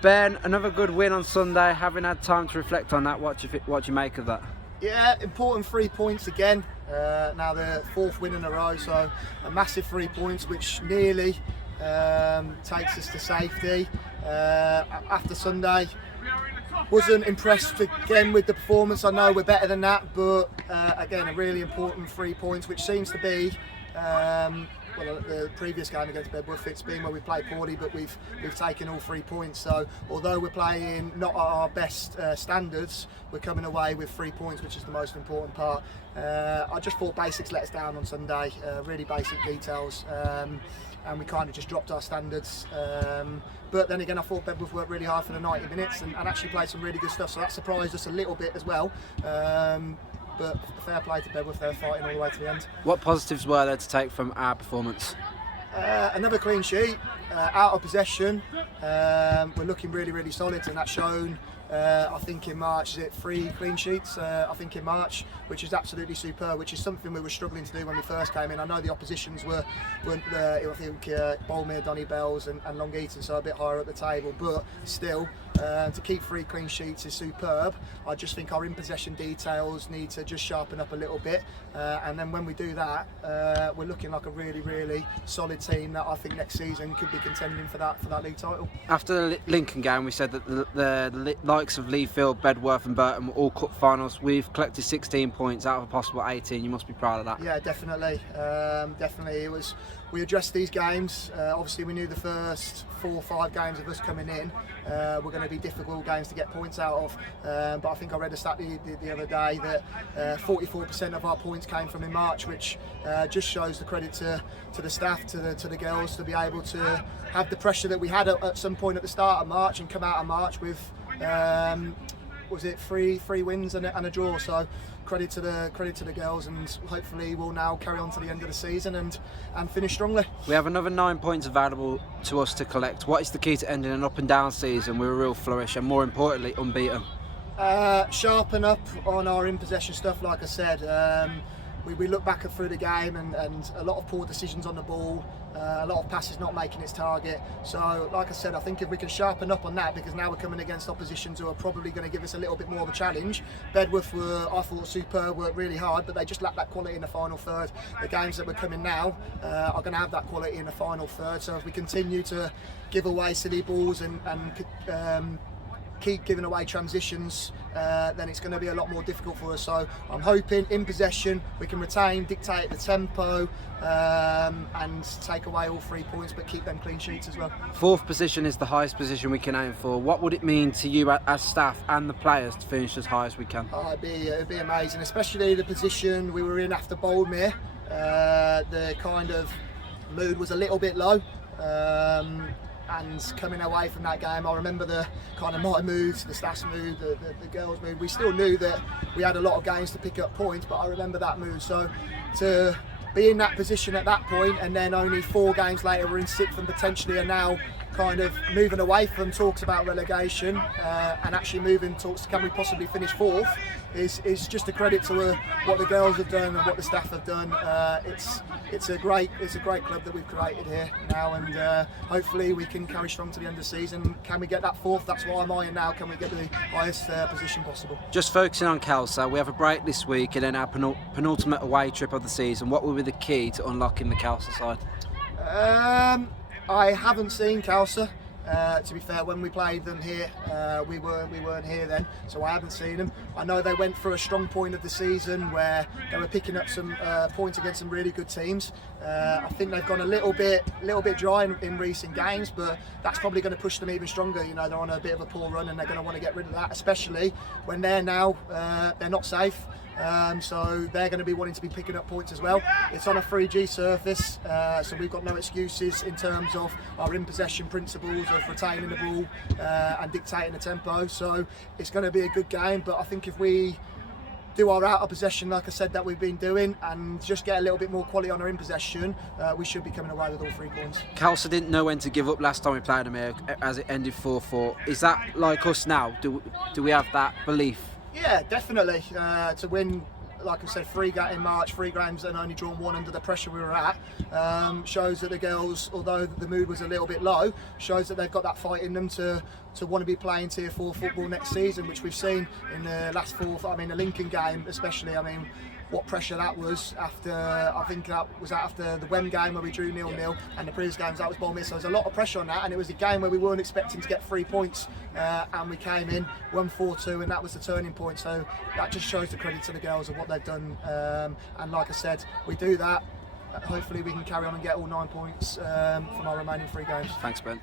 Ben, another good win on Sunday. Having had time to reflect on that, what do you make of that? Yeah, important 3 points again. Now the fourth win in a row, so a massive 3 points, which nearly takes us to safety. After Sunday, wasn't impressed again with the performance. I know we're better than that, but again, a really important 3 points, which seems to be. Well, the previous game against Bedworth, it's been where we played poorly, but we've taken all 3 points. So although we're playing not at our best standards, we're coming away with 3 points, which is the most important part. I just thought basics let us down on Sunday, really basic details, and we kind of just dropped our standards. But then again, I thought Bedworth worked really hard for the 90 minutes and actually played some really good stuff, so that surprised us a little bit as well. But fair play to Bedworth, they're fighting all the way to the end. What positives were there to take from our performance? Another clean sheet, out of possession. We're looking really, really solid, and that's shown. I think in March, is it 3 clean sheets? I think in March, which is absolutely superb, which is something we were struggling to do when we first came in. I know the oppositions weren't I think Bolmere, Donny Bells and Long Eaton, so a bit higher up the table, but still, to keep 3 clean sheets is superb. I just think our in possession details need to just sharpen up a little bit, and then when we do that, we're looking like a really, really solid team that I think next season could be contending for that league title. After the Lincoln game, we said that the likes of Leafield, Bedworth and Burton were all cup finals. We've collected 16 points out of a possible 18. You must be proud of that. Yeah, definitely. Definitely. We addressed these games. Obviously, we knew the first 4 or 5 games of us coming in were going to be difficult games to get points out of. But I think I read a stat the other day that 44% of our points came from in March, which just shows the credit to the staff, to the girls, to be able to have the pressure that we had at some point at the start of March and come out of March with was it three wins and a draw. So credit to the girls, and hopefully we'll now carry on to the end of the season and finish strongly. We have another 9 points available to us to collect. What is the key to ending an up and down season with a real flourish and, more importantly, unbeaten? Sharpen up on our in possession stuff, like I said. We look back through the game and a lot of poor decisions on the ball, a lot of passes not making its target. So like I said, I think if we can sharpen up on that, because now we're coming against oppositions who are probably going to give us a little bit more of a challenge. Bedworth were, I thought, superb, worked really hard, but they just lack that quality in the final third. The games that we're coming now are going to have that quality in the final third. So if we continue to give away silly balls and keep giving away transitions, then it's going to be a lot more difficult for us. So I'm hoping in possession we can retain, dictate the tempo, and take away all 3 points, but keep them clean sheets as well. 4th position is the highest position we can aim for. What would it mean to you as staff and the players to finish as high as we can? Oh, it'd be amazing, especially the position we were in after Bolmere. The kind of mood was a little bit low. And coming away from that game, I remember the kind of my moods, the staff's mood, the girls' mood. We still knew that we had a lot of games to pick up points, but I remember that mood. So to be in that position at that point, and then only 4 games later we're in 6th and potentially are now kind of moving away from talks about relegation and actually moving talks, can we possibly finish 4th, is just a credit to what the girls have done and what the staff have done. It's a great club that we've created here now, and hopefully we can carry strong to the end of the season. Can we get that 4th? That's why I'm eyeing now. Can we get the highest position possible? Just focusing on Khalsa, we have a break this week and then our penultimate away trip of the season. What will be the key to unlocking the Khalsa side? I haven't seen Khalsa. To be fair, when we played them here, we weren't here then, so I haven't seen them. I know they went through a strong point of the season where they were picking up some points against some really good teams. I think they've gone a little bit dry in recent games, but that's probably going to push them even stronger. You know, they're on a bit of a poor run, and they're going to want to get rid of that, especially when they're not safe. So they're going to be wanting to be picking up points as well. It's on a 3G surface, so we've got no excuses in terms of our in possession principles of retaining the ball and dictating the tempo. So it's going to be a good game, but I think if we do our out of possession, like I said, that we've been doing, and just get a little bit more quality on our in possession, we should be coming away with all 3 points. Khalsa didn't know when to give up last time we played them here, as it ended 4-4. Is that like us now? Do we have that belief? Yeah, definitely. To win like I said, in March, 3 games and only drawn 1 under the pressure we were at, shows that the girls, although the mood was a little bit low, shows that they've got that fight in them to want to be playing Tier 4 football next season, which we've seen in the last 4. I mean, the Lincoln game especially. I mean, what pressure that was after, I think that was after the Wem game where we drew 0-0, and the previous games that was Bournemouth. So there's a lot of pressure on that, and it was a game where we weren't expecting to get 3 points, and we came in, won 4-2, and that was the turning point. So that just shows the credit to the girls of what they've done, and like I said, we do that. Hopefully we can carry on and get all 9 points from our remaining 3 games. Thanks, Ben.